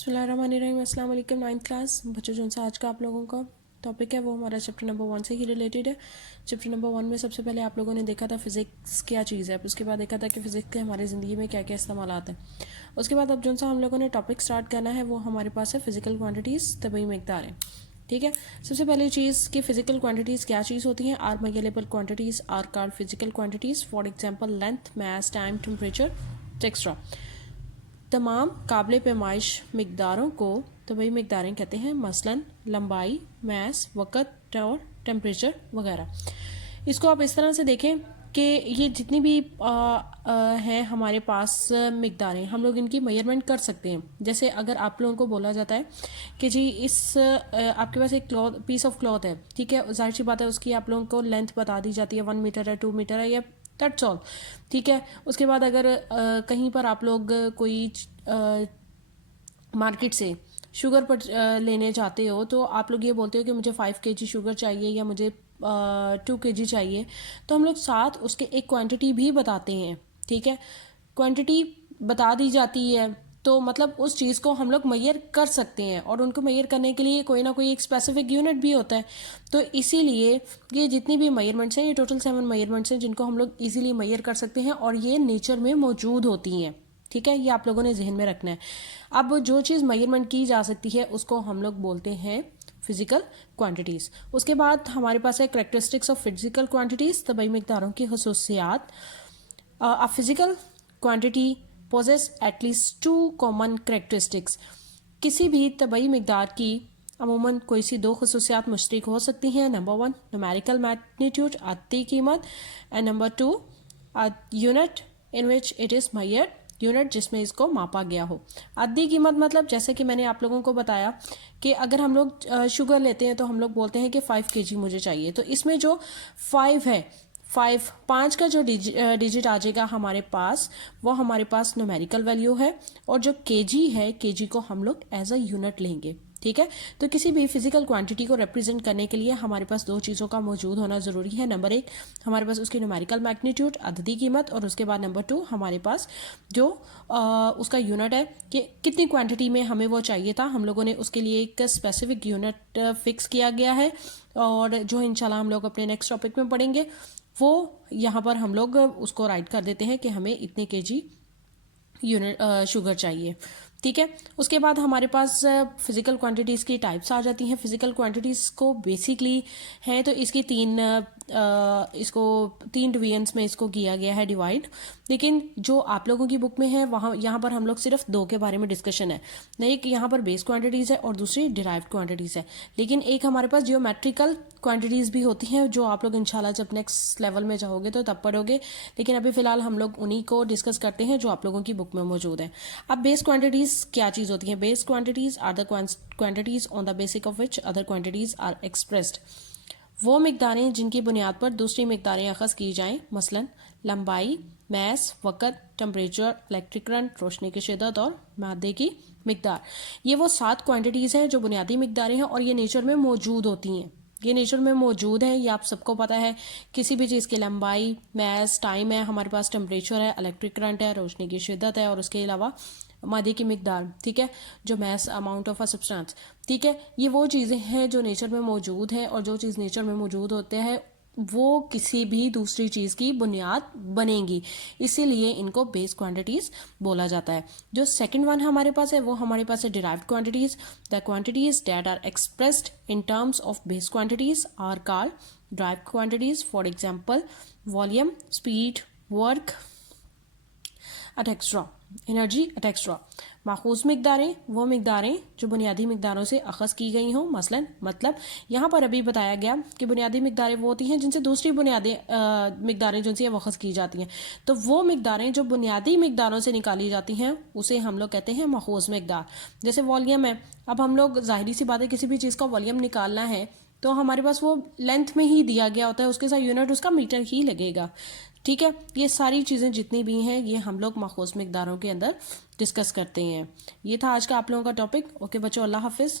बिस्मिल्लाहिर्रहमानिर्रहीम। अस्सलाम वालेकुम। 9th क्लास बच्चों, जो सा आज का आप लोगों का टॉपिक है वो हमारा चैप्टर नंबर 1 से ही रिलेटेड है। चैप्टर नंबर 1 में सबसे पहले आप लोगों ने देखा था फ़िज़िक्स क्या चीज़ है, उसके बाद देखा था कि फ़िज़िक्स के हमारी ज़िंदगी में क्या क्या इस्तेमाल आते हैं। उसके बाद अब जो सा हम लोगों ने टॉपिक स्टार्ट करना है वो हमारे पास है फ़िज़िकल क्वान्टिटीज़, तबई मकदारें। ठीक है, सबसे पहली चीज़ कि फ़िज़िकल क्वांटिटीज़ क्या चीज़ होती हैं। Are measurable quantities are called physical quantities. For example length, mass, time, temperature etcetera. तमाम काबिल पैमाइश मकदारों को तबई मकदारें कहते हैं, मसलन लंबाई, मास, वक़्त और टेम्परेचर वगैरह। इसको आप इस तरह से देखें कि ये जितनी भी हैं हमारे पास मकदारें, हम लोग इनकी मेजरमेंट कर सकते हैं। जैसे अगर आप लोगों को बोला जाता है कि जी आपके पास एक पीस ऑफ क्लॉथ है, ठीक है, जाहिर सी बात है उसकी आप लोगों को लेंथ बता दी जाती है, 1 मीटर है, 2 मीटर है, या दैट्स ऑल। ठीक है, उसके बाद अगर कहीं पर आप लोग कोई मार्केट से शुगर पर लेने जाते हो तो आप लोग ये बोलते हो कि मुझे 5 kg शुगर चाहिए या मुझे 2 kg चाहिए, तो हम लोग साथ उसके एक क्वांटिटी भी बताते हैं। ठीक है, क्वांटिटी बता दी जाती है तो मतलब उस चीज़ को हम लोग मैयर कर सकते हैं, और उनको मैयर करने के लिए कोई ना कोई एक स्पेसिफिक यूनिट भी होता है। तो इसीलिए ये जितनी भी मेजरमेंट्स हैं, ये टोटल 7 मेजरमेंट्स हैं जिनको हम लोग इजीली मैयर कर सकते हैं, और ये नेचर में मौजूद होती हैं। ठीक है, ये आप लोगों ने जहन में रखना है। अब जो चीज़ मेजरमेंट की जा सकती है उसको हम लोग बोलते हैं फिजिकल क्वांटिटीज़। उसके बाद हमारे पास है करेक्टरिस्टिक्स ऑफ फिजिकल क्वांटिटीज़, तबई मकदारों की खसूसियात। A physical quantity possesses at least 2 common characteristics. किसी भी तबई मकदार की अमूमन कोई सी 2 खसूसियात मुश्तरक हो सकती हैं। नंबर 1 न्यूमेरिकल मैग्नीट्यूड, अददी कीमत, and number 2 unit in which it is measured, unit जिसमें इसको मापा गया हो। अददी कीमत मतलब जैसे कि मैंने आप लोगों को बताया कि अगर हम लोग शुगर लेते हैं तो हम लोग बोलते हैं कि 5 kg मुझे चाहिए, तो इसमें जो 5 है, 5 का जो डिजिट आ जाएगा हमारे पास, वो हमारे पास न्यूमेरिकल वैल्यू है, और जो केजी है, केजी को हम लोग एज अ यूनिट लेंगे। ठीक है, तो किसी भी फिजिकल क्वांटिटी को रिप्रेजेंट करने के लिए हमारे पास 2 चीज़ों का मौजूद होना ज़रूरी है। नंबर 1 हमारे पास उसकी न्यूमेरिकल मैग्नीट्यूड, अददी कीमत, और उसके बाद नंबर 2 हमारे पास जो उसका यूनिट है कि कितनी क्वांटिटी में हमें वो चाहिए था। हम लोगों ने उसके लिए एक स्पेसिफिक यूनिट फिक्स किया गया है, और जो इंशाल्लाह हम लोग अपने नेक्स्ट टॉपिक में पढ़ेंगे, वो यहाँ पर हम लोग उसको राइट कर देते हैं कि हमें इतने केजी यूनिट शुगर चाहिए। ठीक है, उसके बाद हमारे पास फिजिकल क्वांटिटीज़ की टाइप्स आ जाती हैं। फिजिकल क्वांटिटीज़ को बेसिकली हैं तो इसकी इसको 3 डिवीजन्स में इसको किया गया है डिवाइड, लेकिन जो आप लोगों की बुक में है वहाँ यहाँ पर हम लोग सिर्फ 2 के बारे में डिस्कशन है। एक यहाँ पर बेस क्वांटिटीज़ है और दूसरी डिराइव्ड क्वांटिटीज़ है, लेकिन एक हमारे पास जियोमेट्रिकल क्वांटिटीज़ भी होती हैं जो आप लोग इंशाल्लाह जब नेक्स्ट लेवल में जाओगे तो तब पढ़ोगे, लेकिन अभी फ़िलहाल हम लोग उन्हीं को डिस्कस करते हैं जो आप लोगों की बुक में मौजूद है। अब बेस क्वांटिटीज़ क्या चीज़ होती है। Base quantities are the quantities on the basic of which other quantities are expressed. वो मकदारें जिनकी बुनियाद पर दूसरी मकदारें अखज़ की जाएं, मसलन लंबाई, मास, वक़्त, टेम्परेचर, इलेक्ट्रिक करंट, रोशनी की शिद्दत और मादे की मकदार। ये वो 7 क्वांटिटीज़ हैं जो बुनियादी मकदारें हैं, और ये नेचर में मौजूद होती हैं। ये नेचर में मौजूद है, ये आप सबको पता है। किसी भी चीज़ की लंबाई, मास, टाइम है, हमारे पास टेम्परेचर है, इलेक्ट्रिक करंट है, रोशनी की शिद्दत है, और उसके अलावा मादे की मकदार। ठीक है, जो मास अमाउंट ऑफ अ सब्सटेंस। ठीक है, ये वो चीज़ें हैं जो नेचर में मौजूद है, और जो चीज़ नेचर में मौजूद होते हैं वो किसी भी दूसरी चीज़ की बुनियाद बनेंगी, इसीलिए इनको बेस क्वांटिटीज़ बोला जाता है। जो सेकंड वन हमारे पास है वो हमारे पास है derived quantities. The quantities that are expressed in terms of base quantities are called derived quantities. For example volume, speed, work extra, energy extra. माखूज मकदारें वो मकदारें जो बुनियादी मकदारों से अखज़ की गई हों, मसलन मतलब यहाँ पर अभी बताया गया कि बुनियादी मकदारें वो होती हैं जिनसे दूसरी बुनियादी मकदारें जो वो अखज़ की जाती हैं। तो वो मकदारें जो बुनियादी मकदारों से निकाली जाती हैं उसे हम लोग कहते हैं माखूज मकदार। जैसे वॉल्यूम है, अब हम लोग ज़ाहिरी सी बात है किसी भी चीज़ का वॉल्यूम निकालना है तो हमारे पास वो लेंथ में ही दिया गया होता है, उसके साथ यूनिट उसका मीटर ही लगेगा। ठीक है, ये सारी चीज़ें जितनी भी हैं ये हम लोग माखूज मकदारों के अंदर डिस्कस करते हैं। ये था आज का आप लोगों का टॉपिक। ओके बच्चों, अल्लाह हाफिज़।